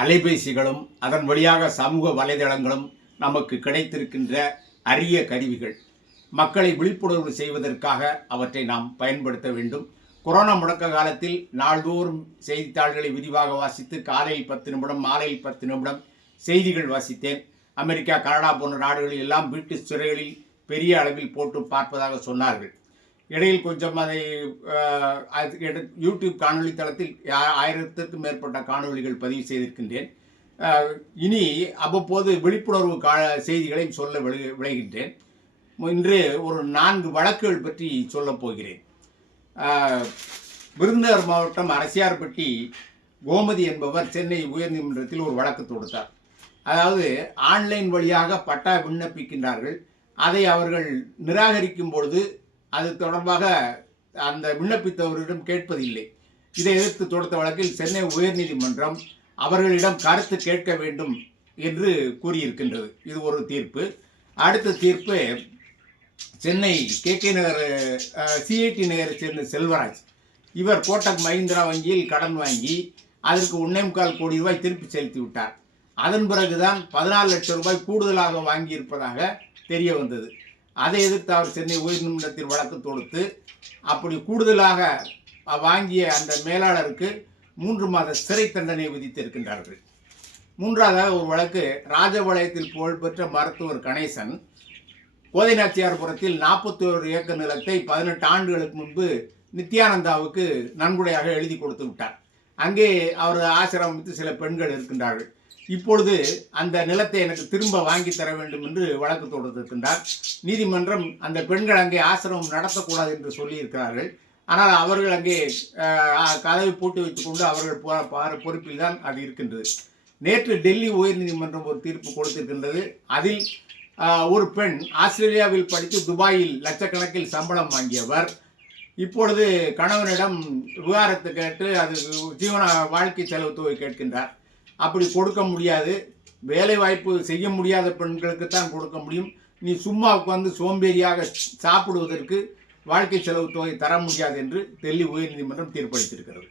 அலைபேசிகளும் அதன் வழியாக சமூக வலைதளங்களும் நமக்கு கிடைத்திருக்கின்ற அரிய கருவிகள். மக்களை விழிப்புணர்வு செய்வதற்காக அவற்றை நாம் பயன்படுத்த வேண்டும். கொரோனா முடக்க காலத்தில் நாள்தோறும் செய்தித்தாள்களை விரிவாக வாசித்து காலையில் பத்து நிமிடம் மாலையில் பத்து நிமிடம் செய்திகள் வாசித்தேன். அமெரிக்கா கனடா போன்ற நாடுகளில் எல்லாம் வீட்டு சிறைகளில் பெரிய அளவில் போட்டு பார்ப்பதாக சொன்னார்கள். இடையில் கொஞ்சம் அதை யூடியூப் காணொளி தளத்தில் ஆ- ஆயிரத்திற்கும் மேற்பட்ட காணொளிகள் பதிவு செய்திருக்கின்றேன். இனி அவ்வப்போது விழிப்புணர்வு கா செய்திகளையும் சொல்ல விளை- விளைகின்றேன். இன்று ஒரு நான்கு வழக்குகள் பற்றி சொல்லப் போகிறேன். விருதுநகர் மாவட்டம் அரசியார்பட்டி கோமதி என்பவர் சென்னை உயர்நீதிமன்றத்தில் ஒரு வழக்கு தொடுத்தார். அதாவது ஆன்லைன் வழியாக பட்டா விண்ணப்பிக்கின்றார்கள். அதை அவர்கள் நிராகரிக்கும் பொழுது அது தொடர்பாக அந்த விண்ணப்பித்தவரிடம் கேட்பதில்லை. இதை எதிர்த்து தொடுத்த வழக்கில் சென்னை உயர்நீதிமன்றம் அவர்களிடம் கருத்து கேட்க வேண்டும் என்று கூறியிருக்கின்றது. இது ஒரு தீர்ப்பு. அடுத்த தீர்ப்பு Chennai K K Nagar CID நகரை சேர்ந்த செல்வராஜ். இவர் கோட்டக் மஹிந்திரா வங்கியில் கடன் வாங்கி அதற்கு ஒன்னே முக்கால் கோடி ரூபாய் திருப்பி செலுத்தி விட்டார் அதன் பிறகுதான் பதினாலு லட்சம் ரூபாய் கூடுதலாக வாங்கியிருப்பதாக தெரிய வந்தது. அதை எதிர்த்து அவர் சென்னை உயர்நீதிமன்றத்தில் வழக்கு தொடுத்து அப்படி கூடுதலாக வாங்கிய அந்த மேலாளருக்கு மூன்று மாத சிறை தண்டனை விதித்திருக்கின்றார்கள். மூன்றாவதாக ஒரு வழக்கு ராஜபாளையத்தில் புகழ்பெற்ற மருத்துவர் கணேசன் கோதை நாச்சியார்புரத்தில் நாற்பத்தி ஒரு ஏக்கர் நிலத்தை பதினெட்டு ஆண்டுகளுக்கு முன்பு நித்யானந்தாவுக்கு நன்கொடையாக எழுதி கொடுத்து விட்டார். அங்கே அவர் ஆசிரமித்து சில பெண்கள் இருக்கின்றார்கள். இப்பொழுது அந்த நிலத்தை எனக்கு திரும்ப வாங்கி தர வேண்டும் என்று வழக்கு தொடுத்திருக்கின்றார். நீதிமன்றம் அந்த பெண்கள் அங்கே ஆசிரமம் நடத்தக்கூடாது என்று சொல்லியிருக்கிறார்கள். ஆனால் அவர்கள் அங்கே கதவை பூட்டி வைத்துக்கொண்டு அவர்கள் போற பொறுப்பில் தான் அது இருக்கின்றது. நேற்று டெல்லி உயர்நீதிமன்றம் ஒரு தீர்ப்பு கொடுத்திருக்கின்றது. அதில் ஒரு பெண் ஆஸ்திரேலியாவில் படித்து துபாயில் லட்சக்கணக்கில் சம்பளம் வாங்கியவர். இப்பொழுது கணவனிடம் விவகாரத்தை கேட்டு அது ஜீவன வாழ்க்கை செலவு தொகை கேட்கின்றார். அப்படி கொடுக்க முடியாது. வேலை வாய்ப்பு செய்ய முடியாத பெண்களுக்கு தான் கொடுக்க முடியும். நீ சும்மா உட்காந்து சோம்பேறியாக சாப்பிடுவதற்கு வாழ்க்கை செலவு தொகை தர முடியாது என்று டெல்லி உயர்நீதிமன்றம் தீர்ப்பளித்திருக்கிறது.